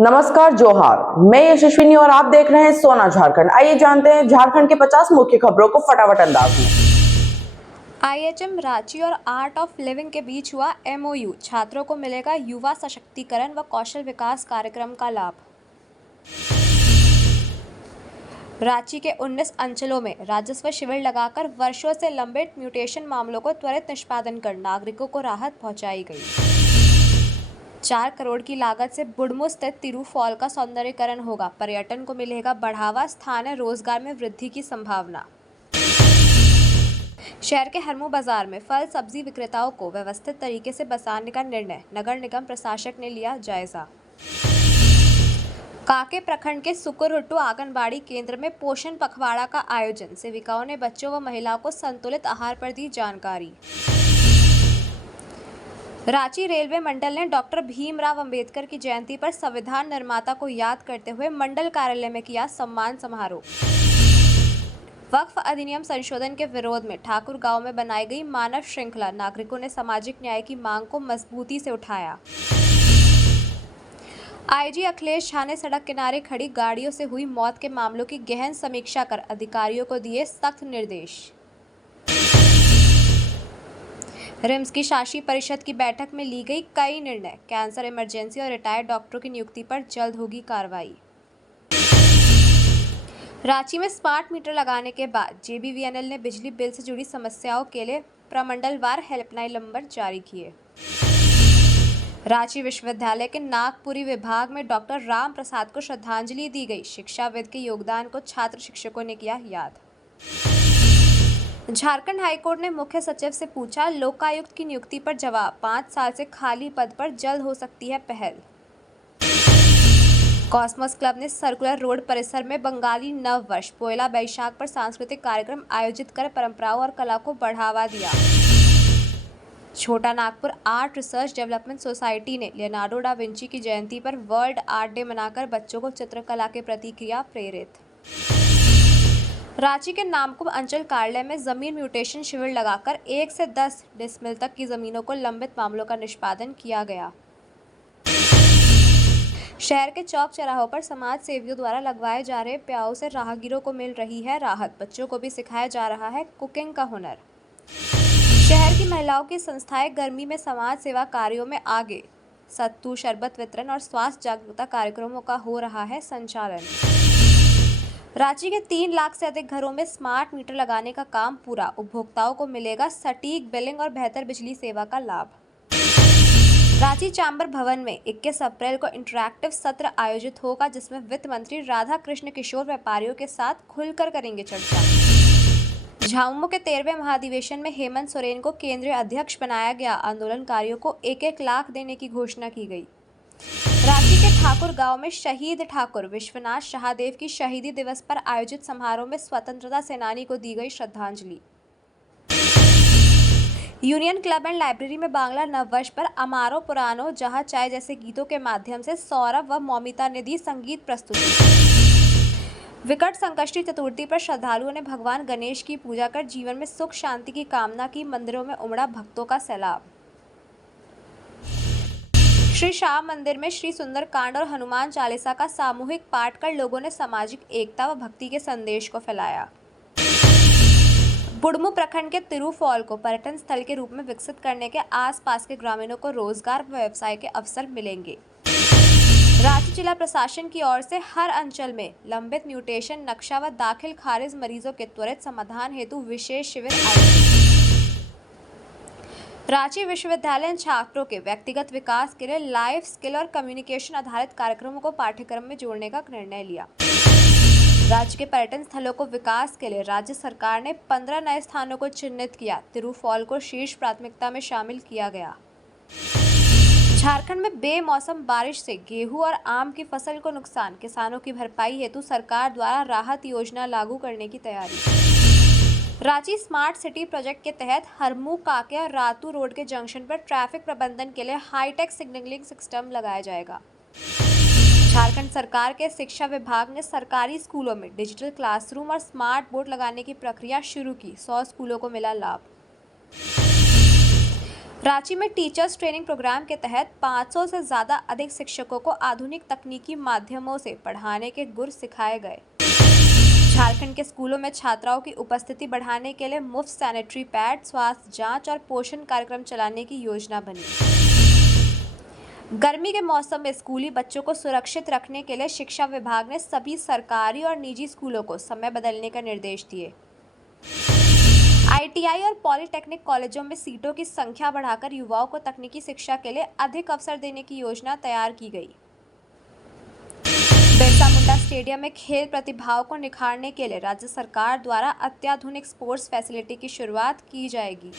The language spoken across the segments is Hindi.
नमस्कार, जोहार। मैं यशस्विनी और आप देख रहे हैं सोना झारखंड। आइए जानते हैं झारखंड के 50 मुख्य खबरों को फटाफट अंदाज में। आईएचएम रांची और आर्ट ऑफ लिविंग के बीच हुआ एमओयू। छात्रों को मिलेगा युवा सशक्तिकरण व कौशल विकास कार्यक्रम का लाभ। रांची के 19 अंचलों में राजस्व शिविर लगाकर वर्षों से लंबित म्यूटेशन मामलों को त्वरित निष्पादन कर नागरिकों को राहत पहुंचाई गई। 4 करोड़ की लागत से बुढ़मू स्थित तिरु फॉल का सौंदर्यीकरण होगा। पर्यटन को मिलेगा बढ़ावा, स्थानीय रोजगार में वृद्धि की संभावना। शहर के हरमू बाजार में फल सब्जी विक्रेताओं को व्यवस्थित तरीके से बसाने का निर्णय, नगर निगम प्रशासक ने लिया जायजा। कांके प्रखंड के सुकुरहुट्टू आंगनबाड़ी केंद्र में पोषण पखवाड़ा का आयोजन, सेविकाओं ने बच्चों व महिलाओं को संतुलित आहार पर दी जानकारी। रांची रेलवे मंडल ने डॉक्टर भीमराव अंबेडकर की जयंती पर संविधान निर्माता को याद करते हुए मंडल कार्यालय में किया सम्मान समारोह। वक्फ अधिनियम संशोधन के विरोध में ठाकुर गांव में बनाई गई मानव श्रृंखला, नागरिकों ने सामाजिक न्याय की मांग को मजबूती से उठाया। आईजी अखिलेश झा ने सड़क किनारे खड़ी गाड़ियों से हुई मौत के मामलों की गहन समीक्षा कर अधिकारियों को दिए सख्त निर्देश। रिम्स की शासी परिषद की बैठक में ली गई कई निर्णय, कैंसर इमरजेंसी और रिटायर्ड डॉक्टरों की नियुक्ति पर जल्द होगी कार्रवाई। रांची में स्मार्ट मीटर लगाने के बाद जेबीवीएनएल ने बिजली बिल से जुड़ी समस्याओं के लिए प्रमंडलवार हेल्पलाइन नंबर जारी किए। रांची विश्वविद्यालय के नागपुरी विभाग में डॉक्टर राम प्रसाद को श्रद्धांजलि दी गई। शिक्षाविद के योगदान को छात्र शिक्षकों ने किया याद। झारखंड हाईकोर्ट ने मुख्य सचिव से पूछा लोकायुक्त की नियुक्ति पर जवाब। 5 साल से खाली पद पर जल्द हो सकती है पहल। कॉस्मोस क्लब ने सर्कुलर रोड परिसर में बंगाली नव वर्ष पोयला बैशाख पर सांस्कृतिक कार्यक्रम आयोजित कर परंपराओं और कला को बढ़ावा दिया। छोटा Nagpur art research development society ने लियोनार्डो डा विंची की जयंती पर वर्ल्ड आर्ट डे मनाकर बच्चों को चित्रकला के प्रति किया प्रेरित। रांची के नामकुम अंचल कार्यालय में जमीन म्यूटेशन शिविर लगाकर 1 से 10 डिसमिल तक की जमीनों को लंबित मामलों का निष्पादन किया गया। शहर के चौक चौराहों पर समाज सेवियों द्वारा लगवाए जा रहे प्याऊ से राहगीरों को मिल रही है राहत। बच्चों को भी सिखाया जा रहा है कुकिंग का हुनर। शहर की महिलाओं की संस्थाएं गर्मी में समाज सेवा कार्यों में आगे। सत्तू शरबत वितरण और स्वास्थ्य जागरूकता कार्यक्रमों का हो रहा है संचालन। रांची के 3 लाख से अधिक घरों में स्मार्ट मीटर लगाने का काम पूरा। उपभोक्ताओं को मिलेगा सटीक बिलिंग और बेहतर बिजली सेवा का लाभ। रांची चैम्बर भवन में 21 अप्रैल को इंटरैक्टिव सत्र आयोजित होगा, जिसमें वित्त मंत्री राधा कृष्ण किशोर व्यापारियों के साथ खुलकर करेंगे चर्चा। झामुमो के 13वें महाधिवेशन में हेमंत सोरेन को केंद्रीय अध्यक्ष बनाया गया। आंदोलनकारियों को 1-1 लाख देने की घोषणा की गई। रांची के ठाकुर गांव में शहीद ठाकुर विश्वनाथ शाहदेव की शहीदी दिवस पर आयोजित समारोह में स्वतंत्रता सेनानी को दी गई श्रद्धांजलि। यूनियन क्लब एंड लाइब्रेरी में बांग्ला नववर्ष पर अमारो पुरानो जहाँ चाय जैसे गीतों के माध्यम से सौरभ व मौमिता ने दी संगीत प्रस्तुति। विकट संकष्टी चतुर्थी पर श्रद्धालुओं ने भगवान गणेश की पूजा कर जीवन में सुख शांति की कामना की। मंदिरों में उमड़ा भक्तों का सैलाब। श्री शाह मंदिर में श्री सुंदरकांड और हनुमान चालीसा का सामूहिक पाठ कर लोगों ने सामाजिक एकता व भक्ति के संदेश को फैलाया। बुढ़मू प्रखंड के तिरु फॉल को पर्यटन स्थल के रूप में विकसित करने के आसपास के ग्रामीणों को रोजगार व व्यवसाय के अवसर मिलेंगे। रांची जिला प्रशासन की ओर से हर अंचल में लंबित म्यूटेशन नक्शा व दाखिल खारिज मरीजों के त्वरित समाधान हेतु विशेष शिविर आयोजित। रांची विश्वविद्यालय छात्रों के व्यक्तिगत विकास के लिए लाइफ स्किल और कम्युनिकेशन आधारित कार्यक्रमों को पाठ्यक्रम में जोड़ने का निर्णय लिया। राज्य के पर्यटन स्थलों को विकास के लिए राज्य सरकार ने 15 नए स्थानों को चिन्हित किया। तिरु फॉल को शीर्ष प्राथमिकता में शामिल किया गया। झारखंड में बेमौसम बारिश से गेहूं और आम की फसल को नुकसान, किसानों की भरपाई हेतु सरकार द्वारा राहत योजना लागू करने की तैयारी। रांची स्मार्ट सिटी प्रोजेक्ट के तहत हरमू, काके और रातू रोड के जंक्शन पर ट्रैफिक प्रबंधन के लिए हाईटेक सिग्नलिंग सिस्टम लगाया जाएगा। झारखंड सरकार के शिक्षा विभाग ने सरकारी स्कूलों में डिजिटल क्लासरूम और स्मार्ट बोर्ड लगाने की प्रक्रिया शुरू की। 100 स्कूलों को मिला लाभ। रांची में टीचर्स ट्रेनिंग प्रोग्राम के तहत 500 से ज़्यादा अधिक शिक्षकों को आधुनिक तकनीकी माध्यमों से पढ़ाने के गुर सिखाए गए। झारखंड के स्कूलों में छात्राओं की उपस्थिति बढ़ाने के लिए मुफ्त सैनिटरी पैड, स्वास्थ्य जांच और पोषण कार्यक्रम चलाने की योजना बनी। गर्मी के मौसम में स्कूली बच्चों को सुरक्षित रखने के लिए शिक्षा विभाग ने सभी सरकारी और निजी स्कूलों को समय बदलने का निर्देश दिए। आईटीआई और पॉलिटेक्निक कॉलेजों में सीटों की संख्या बढ़ाकर युवाओं को तकनीकी शिक्षा के लिए अधिक अवसर देने की योजना तैयार की गई। बिरसा मुंडा स्टेडियम में खेल प्रतिभाओं को निखारने के लिए राज्य सरकार द्वारा अत्याधुनिक स्पोर्ट्स फैसिलिटी की शुरुआत की जाएगी।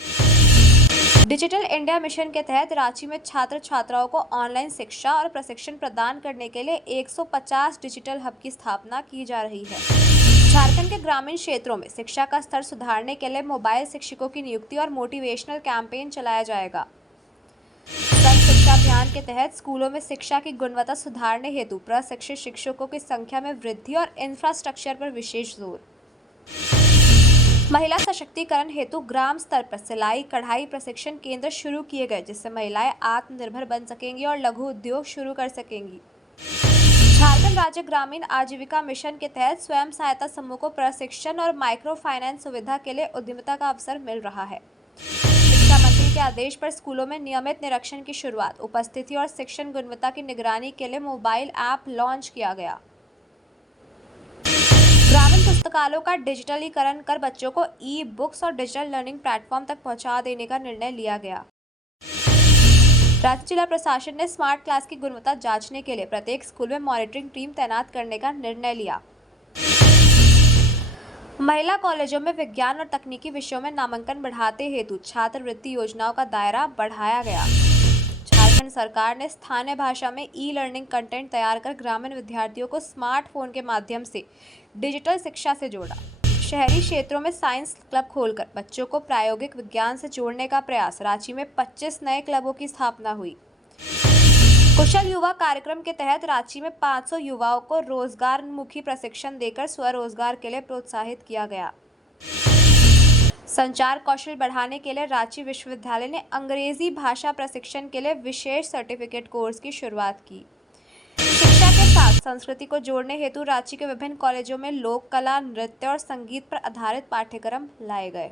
डिजिटल इंडिया मिशन के तहत रांची में छात्र छात्राओं को ऑनलाइन शिक्षा और प्रशिक्षण प्रदान करने के लिए 150 डिजिटल हब की स्थापना की जा रही है। झारखंड के ग्रामीण क्षेत्रों में शिक्षा का स्तर सुधारने के लिए मोबाइल शिक्षकों की नियुक्ति और मोटिवेशनल कैंपेन चलाया जाएगा। सर्व शिक्षा अभियान के तहत स्कूलों में शिक्षा की गुणवत्ता सुधारने हेतु प्रशिक्षित शिक्षकों की संख्या में वृद्धि और इंफ्रास्ट्रक्चर पर विशेष जोर। महिला सशक्तिकरण हेतु ग्राम स्तर पर सिलाई कढ़ाई प्रशिक्षण केंद्र शुरू किए गए, जिससे महिलाएं आत्मनिर्भर बन सकेंगी और लघु उद्योग शुरू कर सकेंगी। झारखंड राज्य ग्रामीण आजीविका मिशन के तहत स्वयं सहायता समूह को प्रशिक्षण और माइक्रो फाइनेंस सुविधा के लिए उद्यमिता का अवसर मिल रहा है। शिक्षा मंत्री के आदेश पर स्कूलों में नियमित निरीक्षण की शुरुआत, उपस्थिति और शिक्षण गुणवत्ता की निगरानी के लिए मोबाइल ऐप लॉन्च किया गया। ग्रामीण पुस्तकालयों का डिजिटलीकरण कर बच्चों को ई बुक्स और डिजिटल लर्निंग प्लेटफॉर्म तक पहुंचा देने का निर्णय लिया गया। राज्य जिला प्रशासन ने स्मार्ट क्लास की गुणवत्ता जांचने के लिए प्रत्येक स्कूल में मॉनिटरिंग टीम तैनात करने का निर्णय लिया। महिला कॉलेजों में विज्ञान और तकनीकी विषयों में नामांकन बढ़ाते हेतु छात्रवृत्ति योजनाओं का दायरा बढ़ाया गया। झारखंड सरकार ने स्थानीय भाषा में ई लर्निंग कंटेंट तैयार कर ग्रामीण विद्यार्थियों को स्मार्टफोन के माध्यम से डिजिटल शिक्षा से जोड़ा। शहरी क्षेत्रों में साइंस क्लब खोलकर बच्चों को प्रायोगिक विज्ञान से जोड़ने का प्रयास। रांची में 25 नए क्लबों की स्थापना हुई। कुशल युवा कार्यक्रम के तहत रांची में 500 युवाओं को रोजगारमुखी प्रशिक्षण देकर स्वरोजगार के लिए प्रोत्साहित किया गया। संचार कौशल बढ़ाने के लिए रांची विश्वविद्यालय ने अंग्रेजी भाषा प्रशिक्षण के लिए विशेष सर्टिफिकेट कोर्स की शुरुआत की। शिक्षा के साथ संस्कृति को जोड़ने हेतु रांची के विभिन्न कॉलेजों में लोक कला, नृत्य और संगीत पर आधारित पाठ्यक्रम लाए गए।